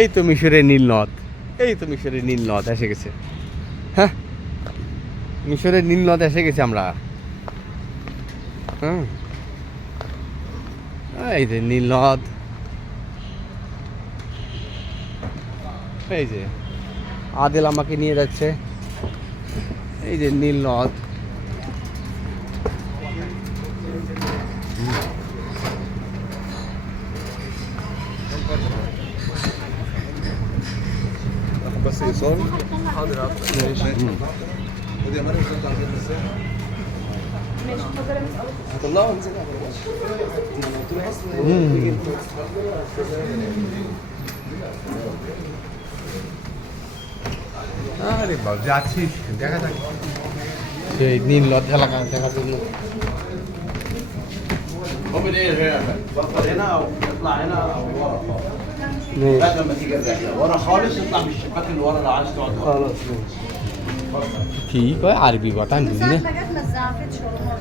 এই তো মিশরের নীল নদ, এই তো মিশরের নীল নদ এসে গেছে। হ্যাঁ, মিশরের নীল নদ এসে গেছে আমরা। হ্যাঁ, এই যে নীল নদ, এই যে আদেল আমাকে নিয়ে যাচ্ছে, এই যে নীল নদ। بس ايصال حاضر عفوا ماشي ودي امانه انت عايزين بس ماشي اتفضل يا مس. هطلعه انزل على قلت له اصلا আরে বাবা, যাচ্ছিস দেখা যাক সেই নীল নদ এলাকা দেখার জন্য। ممكن ايه بطل هنا او يطلع هنا او ورا خالص ماشي. بعد لما تيجي الرحله ورا خالص يطلع من الشباك اللي ورا لو عايز تقعد ورا. خلاص কি কয় আরবি কথা আমি বুঝি না। ساعة ما جت ما اتزعفتش والله.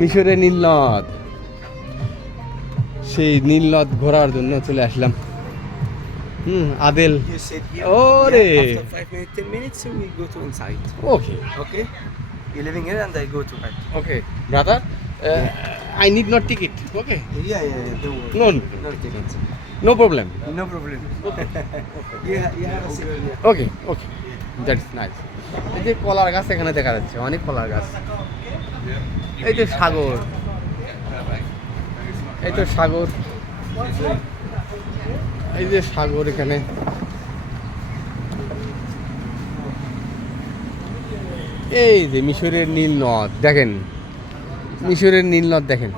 মিশরের নীল নদ, সেই নীল নদ ঘোরার জন্য চলে আসলাম। Adel, You sit here. Ore. Yeah, after 5 minutes, 10 minutes, we go to inside. Okay Okay? You're living here and I go to back. Okay brother, I need not ticket. Okay, Yeah, don't worry. No No tickets. No problem. No problem. You have a seat here. Okay okay, that's nice. এই যে কলার গাছ এখানে দেখা যাচ্ছে, অনেক কলার গাছ। এই যে সাগর, এই তো সাগর, এই যে সাগর এখানে। এই যে মিশরের নীল নদ দেখেন, মিশরের নীল নদ দেখেন।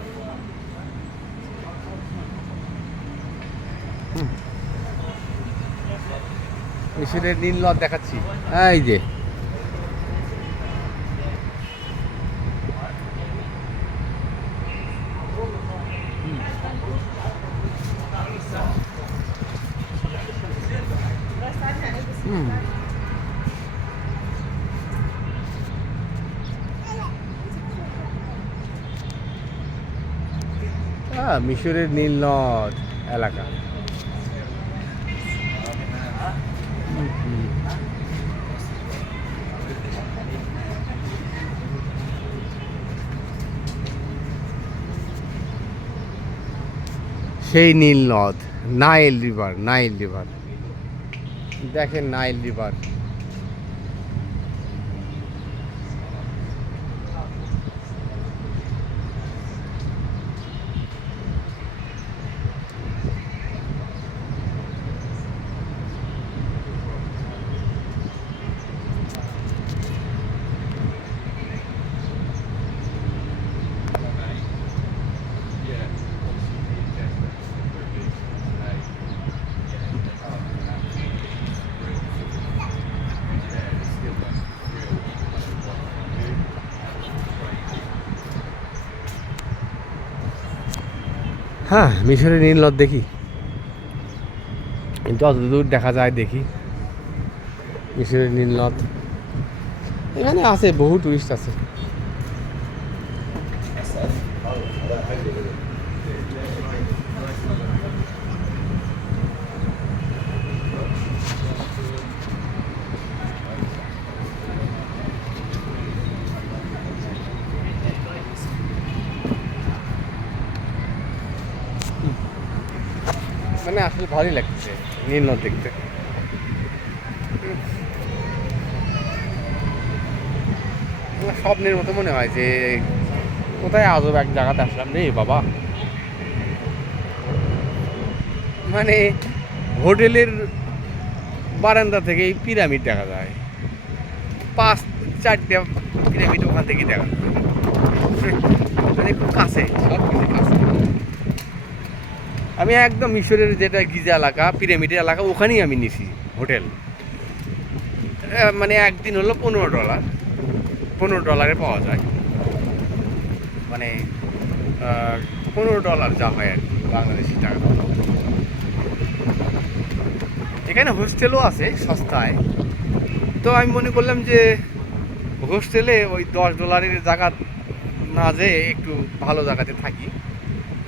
মিশরের নীল নদ দেখাচ্ছি, এই যে মিশরের নীল নদ এলাকা। সেই নীল নদ, নাইল রিভার, নাইল রিভার দেখেন, নাইল রিভার। হ্যাঁ, মিশরের নীল নদ দেখি, যতদূর দেখা যায় দেখি। মিশরের নীল নদ এখানে আছে, বহু টুরিস্ট আছে। মানে আসলে ভালোই লাগছে নীল নদ দেখতে। স্বপ্নের মতো মনে হয় যে কোথায় আজব এক জায়গাতে আসলাম রে বাবা। মানে হোটেলের বারান্দা থেকে এই পিরামিড দেখা যায়, 5-4টে পিরামিড ওখান থেকে দেখা যায়, মানে খুব কাছে, সব কিছু কাছে। আমি একদম মিশরের যেটা গিজা এলাকা, পিরামিডের এলাকা, ওখানেই আমি নিছি হোটেল। মানে একদিন হলো $15, $15 পাওয়া যায়, মানে $15 যা হয় আর কি বাংলাদেশি টাকা। এখানে হোস্টেলও আছে সস্তায়, তো আমি মনে করলাম যে হোস্টেলে ওই $10 জায়গা না যেয়ে একটু ভালো জায়গাতে থাকি,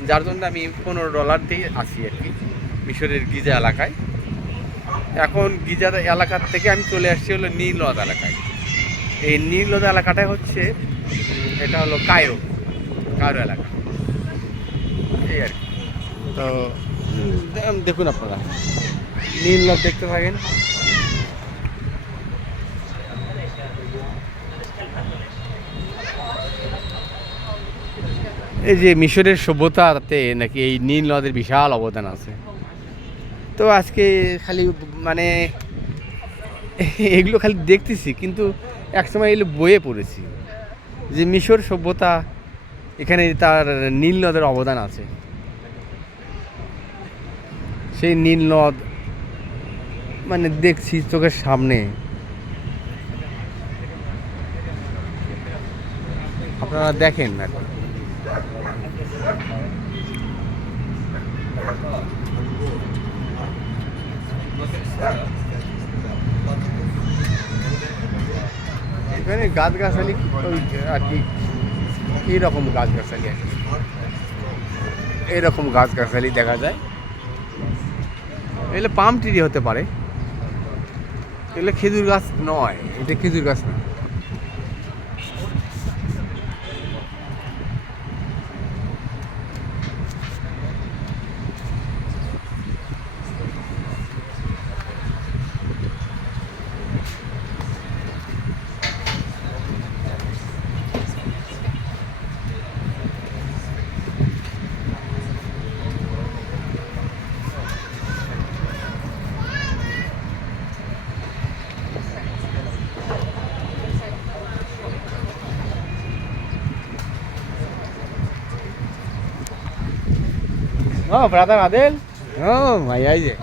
যার জন্য আমি $15 দিয়ে আসি আর কি মিশরের গিজা এলাকায়। এখন গিজা এলাকার থেকে আমি চলে আসছি হলো নীল নদ এলাকায়। এই নীল নদ এলাকাটাই হচ্ছে এটা হলো কায়রো এলাকা, এই আর কি। তো দেখুন আপনারা নীল নদ দেখতে থাকেন। এই যে মিশরের সভ্যতাতে নাকি এই নীল নদের বিশাল অবদান আছে। তো আজকে খালি মানে এগুলো খালি দেখতেছি, কিন্তু একসময় এগুলো বইয়ে পড়েছি যে মিশর সভ্যতা এখানে তার নীল নদের অবদান আছে। সেই নীল নদ মানে দেখছি চোখের সামনে। আপনারা দেখেন এখন এখানে গাছগাছালি আর কি এইরকম গাছগাছালি আর কি এইরকম গাছগাছালি দেখা যায়। এগুলো পাম ট্রি হতে পারে, এগুলো খেজুর গাছ নয়, এটা খেজুর গাছ না। ও ব্রাদার আদেল, ও ভাই এই যে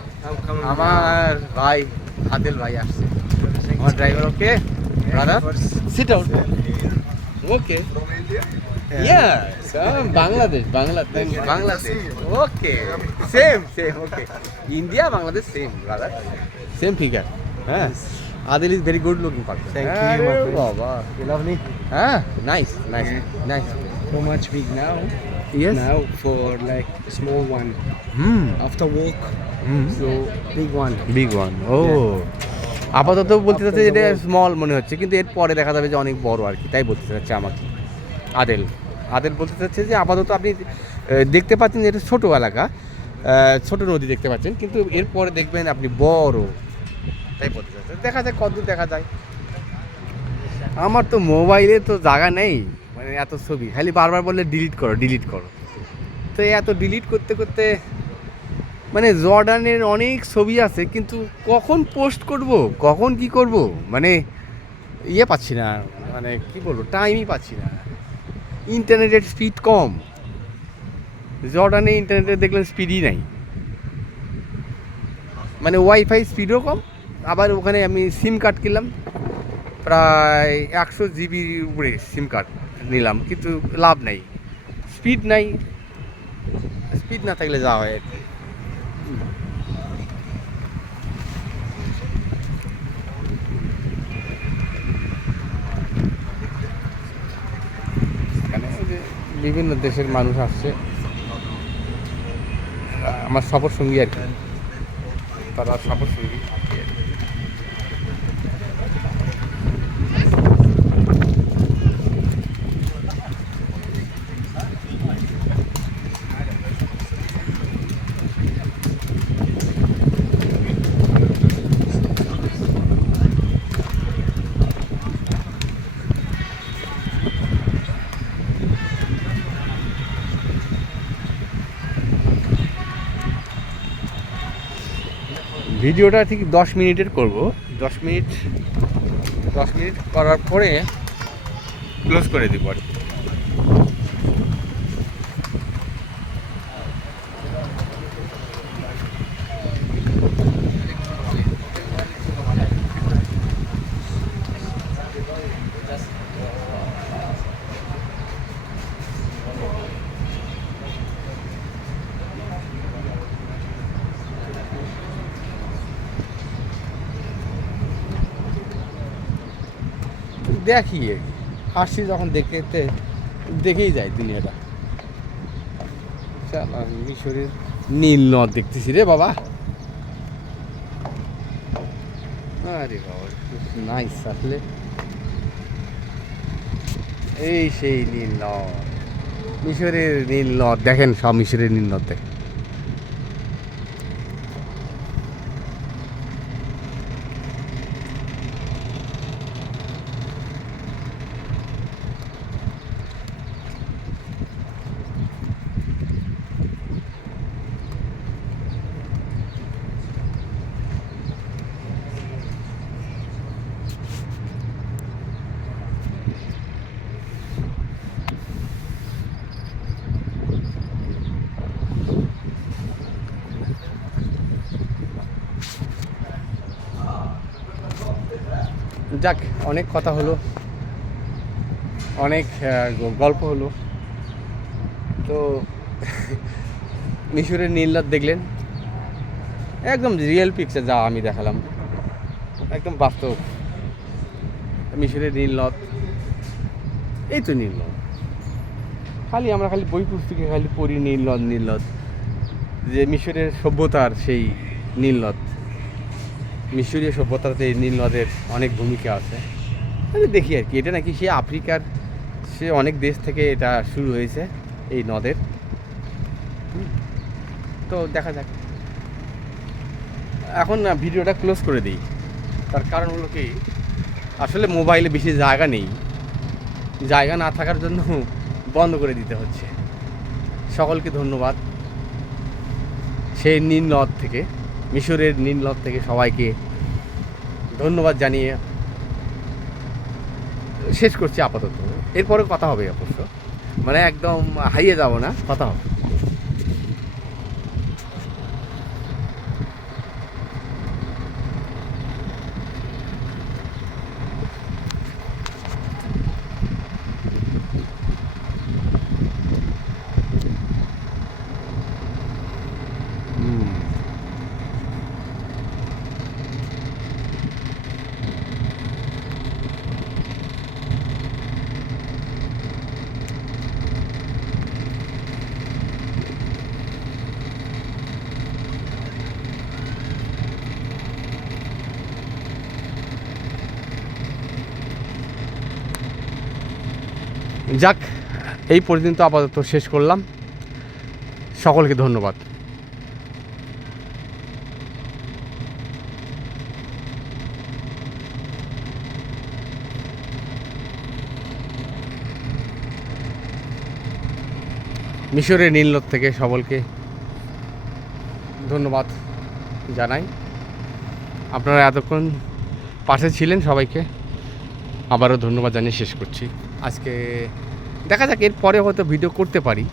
আমার ভাই আদেল ভাই আসছে, আমার driver. Okay brother, sit down. Okay From India? Yes, Bangladesh Bangladesh. Okay same okay, India Bangladesh same brother, same figure. হ্যাঁ, Adil is very good looking person. Thank you, my friend. বাবা, You love me? হ্যাঁ, nice nice. So much big now. Yes, Now for like small one. After walk, so big one. Big one. ও আপাতত বলতে চাচ্ছে যে এটা small মনে হচ্ছে, কিন্তু এর পরে দেখা যাবে যে অনেক বড় আর কি, তাই বলতে চাচ্ছে আমাকে আদেল বলতে চাচ্ছে যে আপাতত আপনি দেখতে পাচ্ছেন যে এটা ছোটো এলাকা, ছোট নদী দেখতে পাচ্ছেন, কিন্তু এরপরে দেখবেন আপনি বড়, তাই বলতে চাচ্ছে। দেখা যায় কতদূর দেখা যায়। আমার তো মোবাইলে তো জায়গা নেই, মানে এত ছবি খালি বারবার বললে ডিলিট করো। তো এত ডিলিট করতে করতে মানে জর্ডানের অনেক ছবি আছে, কিন্তু কখন পোস্ট করব, কখন কি করব, মানে পাচ্ছি না, মানে কি বলবো, টাইমই পাচ্ছি না। ইন্টারনেটের স্পিড কম, জর্ডানে ইন্টারনেটে দেখলেন স্পিডই নাই, মানে ওয়াইফাই স্পিডও কম। আবার ওখানে আমি সিম কার্ড কিনলাম, প্রায় 100 জিবির উপরে সিম কার্ড নিলাম, কিন্তু লাভ নাই, স্পিড নাই। স্পিড না থাকলে যাওয়া হয় আর কি। এখানে যে বিভিন্ন দেশের মানুষ আসছে, আমার সফর সঙ্গী আর কি, তারা সফর সঙ্গী। ভিডিওটা ঠিক 10 মিনিটের করব, 10 মিনিট করার পরে ক্লোজ করে দিব আর কি। দেখি আসছি যখন দেখেই যায় দুনিয়াটা। শালা মিশরের নীল নদ দেখতেছি রে বাবা। আরে বাবা নাইস আসলে। এই সেই নীল নদ, মিশরের নীল নদ দেখেন, সব মিশরের নীল নদ দেখেন। যাক, অনেক কথা হলো, অনেক গল্প হলো। তো মিশরের নীল নদ দেখলেন, একদম রিয়েল পিকচার যা আমি দেখালাম, একদম বাস্তব মিশরের নীল নদ। এই তো নীল নদ, আমরা খালি বই পুস্তকে খালি পড়ি নীল নদ নীল নদ, যে মিশরের সভ্যতার সেই নীল নদ, মিশরীয় সভ্যতাতে এই নীল নদের অনেক ভূমিকা আছে। দেখি আর কি, এটা নাকি সে আফ্রিকার সে অনেক দেশ থেকে এটা শুরু হয়েছে এই নদের। তো দেখা যাক, এখন ভিডিওটা ক্লোজ করে দিই। তার কারণ হলো কি, আসলে মোবাইলে বেশি জায়গা নেই, জায়গা না থাকার জন্য বন্ধ করে দিতে হচ্ছে। সকলকে ধন্যবাদ। সেই নীল নদ থেকে, মিশরের নীল নদ থেকে সবাইকে ধন্যবাদ জানিয়ে শেষ করছি আপাতত। এরপরে কথা হবে অবশ্য, মানে একদম হারিয়ে যাব না, কথা হবে। যাক, এই পর্যন্ত আপাতত শেষ করলাম। সকলকে ধন্যবাদ। মিশরের নীল নদ থেকে সকলকে ধন্যবাদ জানাই। আপনারা এতক্ষণ পাশে ছিলেন, সবাইকে আবারও ধন্যবাদ জানিয়ে শেষ করছি। আজকে দেখা যাক, এরপরে হয়তো ভিডিও করতে পারি।